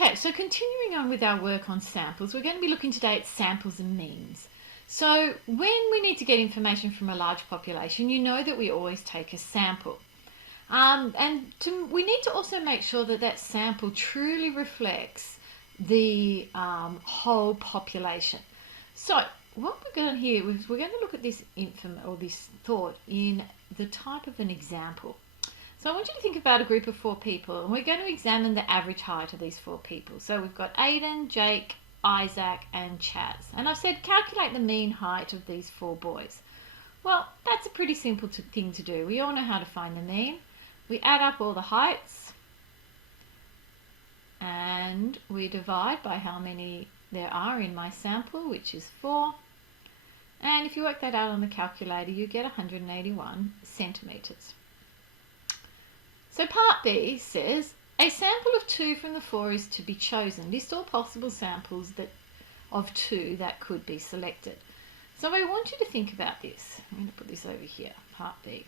Okay, so continuing on with our work on samples, we're going to be looking today at samples and means. So when we need to get information from a large population, you know that we always take a sample. We need to also make sure that that sample truly reflects the whole population. So what we're going to here is we're going to look at this this thought in the type of an example. So I want you to think about a group of 4 people, and we're going to examine the average height of these 4 people. So we've got Aidan, Jake, Isaac and Chaz. And I've said calculate the mean height of these 4 boys. Well, that's a pretty simple thing to do. We all know how to find the mean. We add up all the heights and we divide by how many there are in my sample, which is 4. And if you work that out on the calculator, you get 181 centimetres. So part B says, a sample of 2 from the 4 is to be chosen. List all possible samples of 2 that could be selected. So I want you to think about this. I'm going to put this over here, part B.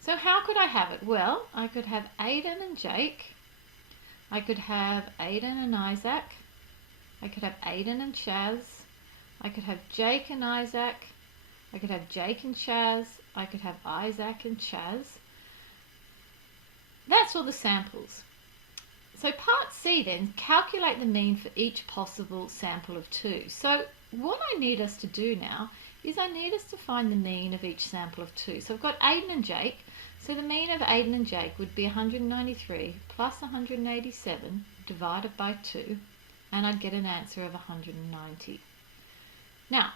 So how could I have it? Well, I could have Aidan and Jake. I could have Aidan and Isaac. I could have Aidan and Chaz. I could have Jake and Isaac. I could have Jake and Chaz. I could have Isaac and Chaz. That's all the samples. So part C then, calculate the mean for each possible sample of 2. So what I need us to do now is I need us to find the mean of each sample of 2. So I've got Aidan and Jake. So the mean of Aidan and Jake would be 193 plus 187 divided by 2, and I'd get an answer of 190. Now,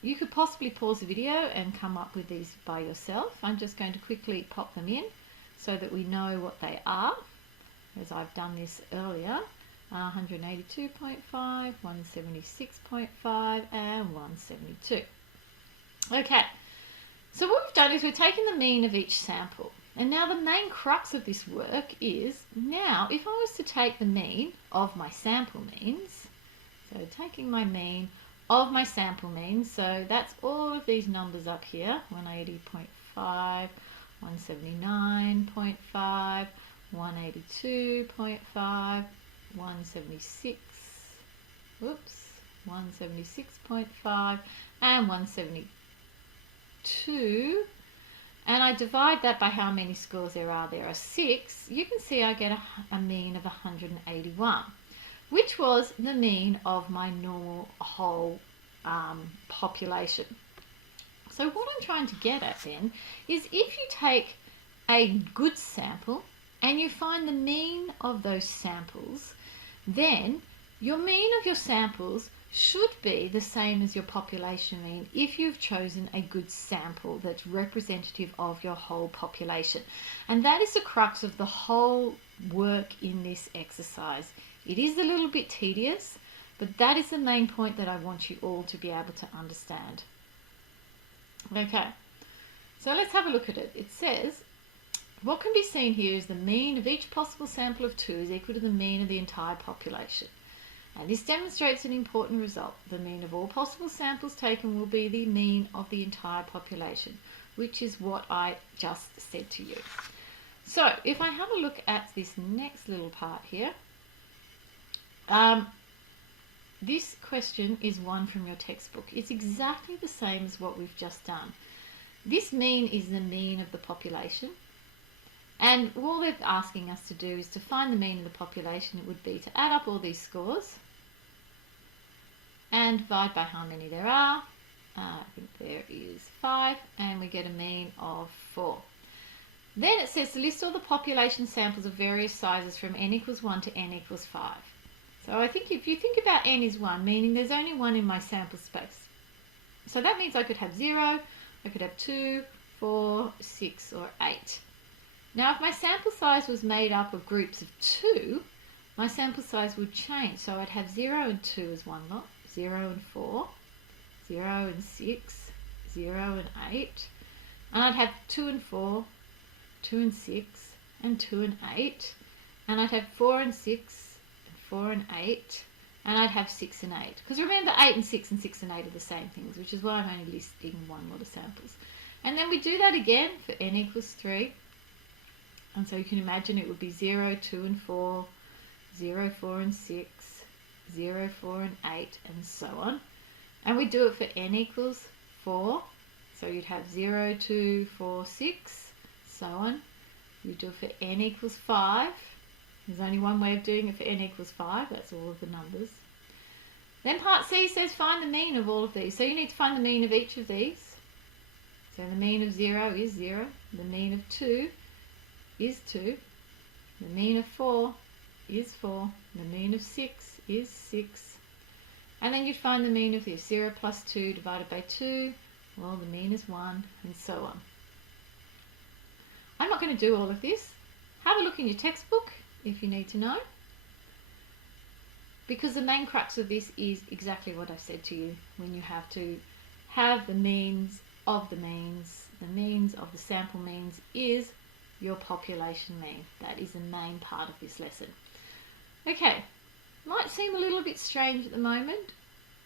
you could possibly pause the video and come up with these by yourself. I'm just going to quickly pop them in so that we know what they are, as I've done this earlier. 182.5, 176.5 and 172. Okay, so what we've done is we're taking the mean of each sample. And now the main crux of this work is, now if I was to take the mean of my sample means, so taking my mean of my sample means, so that's all of these numbers up here, 180.5, 179.5, 182.5, 176, 176.5 and 172, and I divide that by how many scores there are. There are 6. You can see I get a mean of 181, which was the mean of my normal whole population. So what I'm trying to get at then is, if you take a good sample and you find the mean of those samples, then your mean of your samples should be the same as your population mean if you've chosen a good sample that's representative of your whole population. And that is the crux of the whole work in this exercise. It is a little bit tedious, but that is the main point that I want you all to be able to understand. Okay, so let's have a look at it. It says, what can be seen here is the mean of each possible sample of 2 is equal to the mean of the entire population. And this demonstrates an important result. The mean of all possible samples taken will be the mean of the entire population, which is what I just said to you. So if I have a look at this next little part here, this question is one from your textbook. It's exactly the same as what we've just done. This mean is the mean of the population. And all they're asking us to do is to find the mean of the population. It would be to add up all these scores and divide by how many there are. I think there is 5, and we get a mean of 4. Then it says to list all the population samples of various sizes from n equals 1 to n equals 5. So I think if you think about n is 1, meaning there's only 1 in my sample space. So that means I could have 0, I could have 2, 4, 6 or 8. Now if my sample size was made up of groups of 2, my sample size would change. So I'd have 0 and 2 as one lot, 0 and 4, 0 and 6, 0 and 8. And I'd have 2 and 4, 2 and 6, and 2 and 8. And I'd have 4 and 6, and 4 and 8. And I'd have 6 and 8. Because remember, 8 and 6 and 6 and 8 are the same things, which is why I'm only listing one lot of samples. And then we do that again for n equals 3. And so you can imagine it would be 0, 2 and 4, 0, 4 and 6, 0, 4 and 8, and so on. And we do it for n equals 4. So you'd have 0, 2, 4, 6, so on. You do it for n equals 5. There's only one way of doing it for n equals 5. That's all of the numbers. Then part C says find the mean of all of these. So you need to find the mean of each of these. So the mean of 0 is 0. The mean of 2 is 2. The mean of 4 is 4. The mean of 6 is 6. And then you find the mean of this. 0 plus 2 divided by 2. Well, the mean is 1, and so on. I'm not going to do all of this. Have a look in your textbook if you need to know. Because the main crux of this is exactly what I've said to you. When you have to have the means of the means. The means of the sample means is your population mean. That is the main part of this lesson. Okay, might seem a little bit strange at the moment.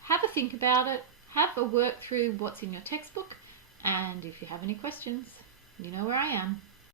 Have a think about it. Have a work through what's in your textbook. And if you have any questions, you know where I am.